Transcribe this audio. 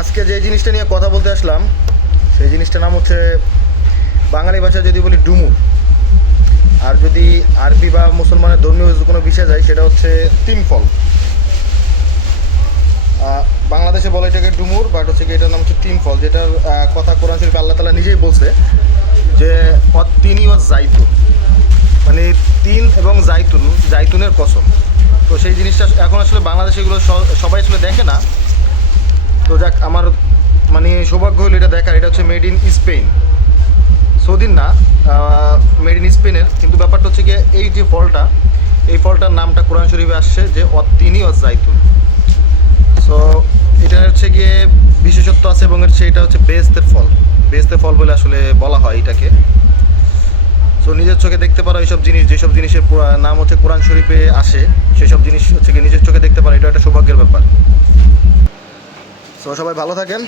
আজকে যে জিনিসটা নিয়ে কথা বলতে আসলাম সেই জিনিসটার নাম হচ্ছে বাঙালি ভাষায় যদি বলি ডুমুর, আর যদি আরবি বা মুসলমানের ধর্মীয় কোনো বিষয় যায় সেটা হচ্ছে তিন ফল। বাংলাদেশে বলে এটাকে ডুমুর, বাট হচ্ছে কি এটার নাম হচ্ছে তিন ফল, যেটার কথা কোরআন শরীফে আল্লাহ তাআলা নিজেই বলছে যে তিনি ও জাইতুন, মানে তিন এবং জাইতুনের কসম। তো সেই জিনিসটা এখন আসলে বাংলাদেশে এগুলো সবাই আসলে দেখে না। তো যাক, আমার মানে সৌভাগ্য হলো এটা দেখার। এটা হচ্ছে মেড ইন স্পেন, সৌদির না, মেড ইন স্পেনের। কিন্তু ব্যাপারটা হচ্ছে গিয়ে এই যে ফলটা, এই ফলটার নামটা কোরআন শরীফে আসছে যে তিনি ও জাইতুন। সো এটা হচ্ছে গিয়ে বিশেষত্ব আছে এবং এটা হচ্ছে বেহেশতের ফল। বেহেশতের ফল বলে আসলে বলা হয় এটাকে। সো নিজের চোখে দেখতে পারো এইসব জিনিস, যেসব জিনিসের নাম হচ্ছে কোরআন শরীফে আসে, সেসব জিনিস হচ্ছে গিয়ে নিজের চোখে দেখতে পারো, এটা একটা সৌভাগ্যের ব্যাপার। সো সবাই ভালো থাকেন।